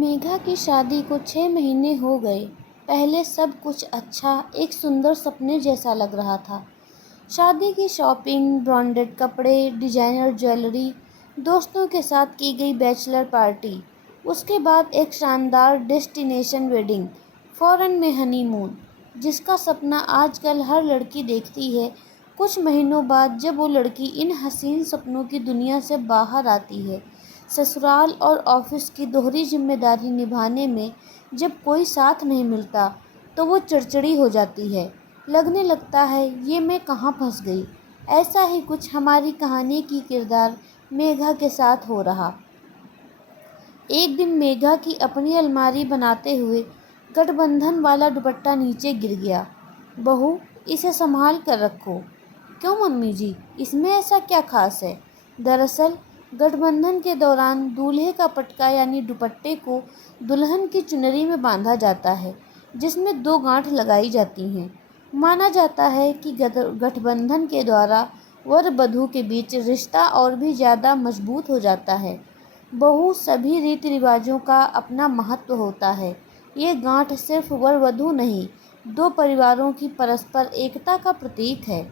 मेघा की शादी को 6 महीने हो गए। पहले सब कुछ अच्छा, एक सुंदर सपने जैसा लग रहा था। शादी की शॉपिंग, ब्रांडेड कपड़े, डिजाइनर ज्वेलरी, दोस्तों के साथ की गई बैचलर पार्टी। उसके बाद एक शानदार डेस्टिनेशन वेडिंग, फॉरेन में हनीमून, जिसका सपना आजकल हर लड़की देखती है। कुछ महीनों बाद जब वो लड़की इन हसीन सपनों की दुनिया से बाहर आती है, ससुराल और ऑफिस की दोहरी जिम्मेदारी निभाने में जब कोई साथ नहीं मिलता, तो वो चिड़चिड़ी हो जाती है। लगने लगता है ये मैं कहाँ फंस गई। ऐसा ही कुछ हमारी कहानी की किरदार मेघा के साथ हो रहा। एक दिन मेघा की अपनी अलमारी बनाते हुए गठबंधन वाला दुपट्टा नीचे गिर गया। बहू, इसे संभाल कर रखो। क्यों मम्मी जी, इसमें ऐसा क्या खास है? दरअसल गठबंधन के दौरान दूल्हे का पटका यानी दुपट्टे को दुल्हन की चुनरी में बांधा जाता है, जिसमें 2 गांठ लगाई जाती हैं। माना जाता है कि गठबंधन के द्वारा वर वधू के बीच रिश्ता और भी ज़्यादा मजबूत हो जाता है। बहू, सभी रीति रिवाजों का अपना महत्व होता है। ये गांठ सिर्फ वर वधू नहीं, 2 परिवारों की परस्पर एकता का प्रतीक है।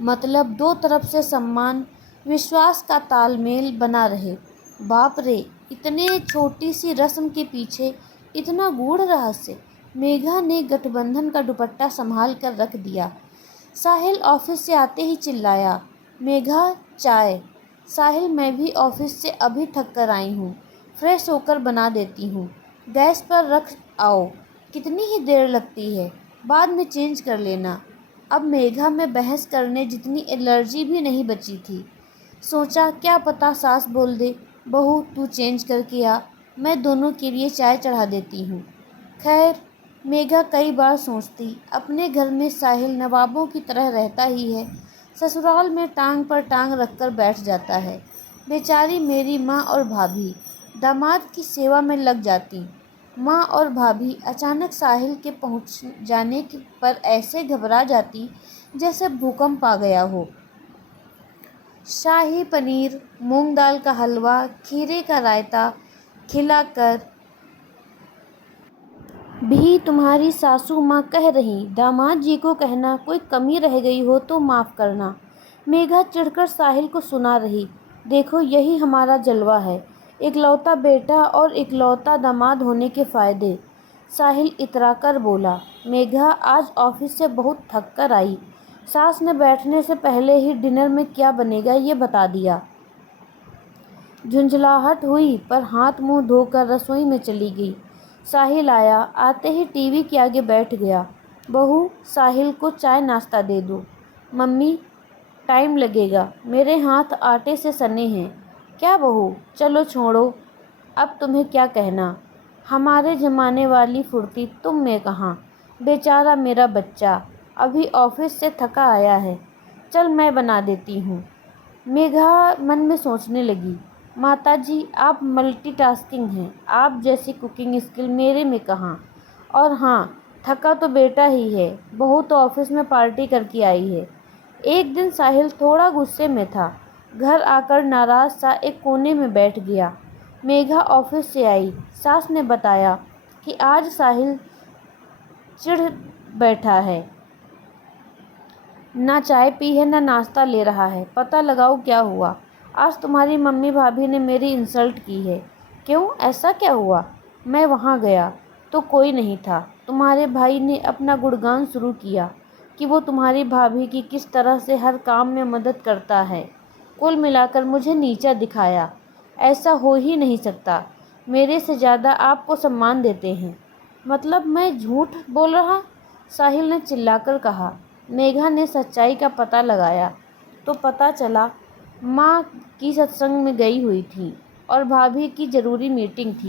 मतलब 2 तरफ से सम्मान, विश्वास का तालमेल बना रहे। बाप रे, इतने छोटी सी रस्म के पीछे इतना गूढ़ रहस्य। मेघा ने गठबंधन का दुपट्टा संभाल कर रख दिया। साहिल ऑफिस से आते ही चिल्लाया, मेघा चाय। साहिल, मैं भी ऑफिस से अभी थक कर आई हूँ, फ्रेश होकर बना देती हूँ। गैस पर रख आओ। कितनी ही देर लगती है, बाद में चेंज कर लेना। अब मेघा में बहस करने जितनी एलर्जी भी नहीं बची थी। सोचा क्या पता सास बोल दे, बहू तू चेंज करके आ, मैं दोनों के लिए चाय चढ़ा देती हूँ। खैर, मेघा कई बार सोचती, अपने घर में साहिल नवाबों की तरह रहता ही है, ससुराल में टांग पर टांग रखकर बैठ जाता है। बेचारी मेरी माँ और भाभी दामाद की सेवा में लग जाती। माँ और भाभी अचानक साहिल के पहुँच जाने पर ऐसे घबरा जाती जैसे भूकंप आ गया हो। शाही पनीर, मूंग दाल का हलवा, खीरे का रायता खिलाकर भी तुम्हारी सासू माँ कह रही, दामाद जी को कहना कोई कमी रह गई हो तो माफ़ करना। मेघा चिढ़कर साहिल को सुना रही, देखो यही हमारा जलवा है, इकलौता बेटा और इकलौता दामाद होने के फ़ायदे। साहिल इतराकर बोला, मेघा आज ऑफिस से बहुत थक कर आई, सास ने बैठने से पहले ही डिनर में क्या बनेगा ये बता दिया। झुंझलाहट हुई पर हाथ मुंह धोकर रसोई में चली गई। साहिल आया, आते ही टीवी के आगे बैठ गया। बहू, साहिल को चाय नाश्ता दे दो। मम्मी, टाइम लगेगा, मेरे हाथ आटे से सने हैं। क्या बहू, चलो छोड़ो, अब तुम्हें क्या कहना। हमारे ज़माने वाली फुर्ती तुम में कहाँ। बेचारा मेरा बच्चा अभी ऑफिस से थका आया है, चल मैं बना देती हूँ। मेघा मन में सोचने लगी, माताजी आप मल्टीटास्किंग हैं, आप जैसी कुकिंग स्किल मेरे में कहाँ। और हाँ, थका तो बेटा ही है, बहू तो ऑफिस में पार्टी करके आई है। एक दिन साहिल थोड़ा गुस्से में था, घर आकर नाराज़ सा एक कोने में बैठ गया। मेघा ऑफिस से आई, सास ने बताया कि आज साहिल चिढ़ बैठा है, ना चाय पी है ना नाश्ता ले रहा है, पता लगाओ क्या हुआ। आज तुम्हारी मम्मी भाभी ने मेरी इंसल्ट की है। क्यों, ऐसा क्या हुआ? मैं वहाँ गया तो कोई नहीं था। तुम्हारे भाई ने अपना गुणगान शुरू किया कि वो तुम्हारी भाभी की किस तरह से हर काम में मदद करता है। कुल मिलाकर मुझे नीचा दिखाया। ऐसा हो ही नहीं सकता, मेरे से ज़्यादा आपको सम्मान देते हैं। मतलब मैं झूठ बोल रहा? साहिल ने चिल्लाकर कहा। मेघा ने सच्चाई का पता लगाया तो पता चला माँ की सत्संग में गई हुई थी और भाभी की ज़रूरी मीटिंग थी,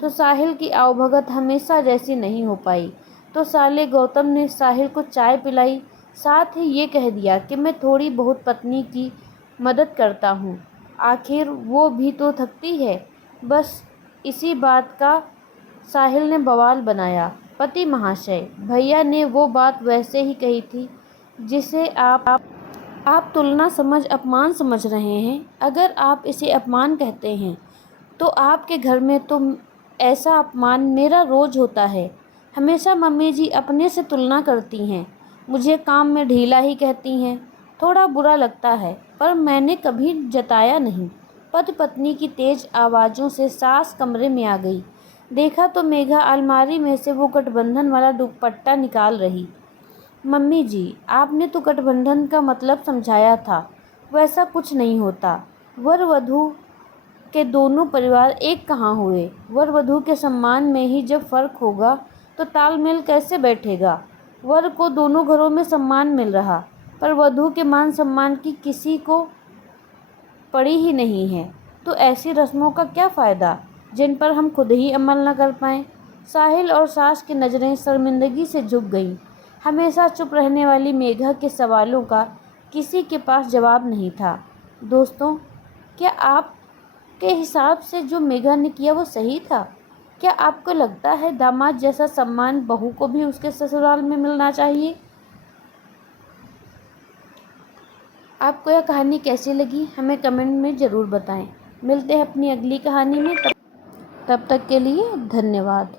तो साहिल की आवभगत हमेशा जैसी नहीं हो पाई। तो साले गौतम ने साहिल को चाय पिलाई, साथ ही ये कह दिया कि मैं थोड़ी बहुत पत्नी की मदद करता हूँ, आखिर वो भी तो थकती है। बस इसी बात का साहिल ने बवाल बनाया। पति महाशय, भैया ने वो बात वैसे ही कही थी जिसे आप तुलना समझ अपमान समझ रहे हैं। अगर आप इसे अपमान कहते हैं तो आपके घर में तो ऐसा अपमान मेरा रोज़ होता है। हमेशा मम्मी जी अपने से तुलना करती हैं, मुझे काम में ढीला ही कहती हैं। थोड़ा बुरा लगता है, पर मैंने कभी जताया नहीं। पति पत्नी की तेज़ आवाज़ों से सास कमरे में आ गई। देखा तो मेघा अलमारी में से वो गठबंधन वाला दुपट्टा निकाल रही। मम्मी जी, आपने तो गठबंधन का मतलब समझाया था, वैसा कुछ नहीं होता। वर वधू के दोनों परिवार एक कहाँ हुए? वर वधू के सम्मान में ही जब फर्क होगा तो तालमेल कैसे बैठेगा? वर को दोनों घरों में सम्मान मिल रहा, पर वधू के मान सम्मान की किसी को पड़ी ही नहीं है, तो ऐसी रस्मों का क्या फ़ायदा जिन पर हम खुद ही अमल न कर पाएं? साहिल और सास की नज़रें शर्मिंदगी से झुक गईं। हमेशा चुप रहने वाली मेघा के सवालों का किसी के पास जवाब नहीं था। दोस्तों, क्या आपके हिसाब से जो मेघा ने किया वो सही था? क्या आपको लगता है दामाद जैसा सम्मान बहू को भी उसके ससुराल में मिलना चाहिए? आपको यह कहानी कैसी लगी, हमें कमेंट में ज़रूर बताएं। मिलते हैं अपनी अगली कहानी में, तब तक के लिए धन्यवाद।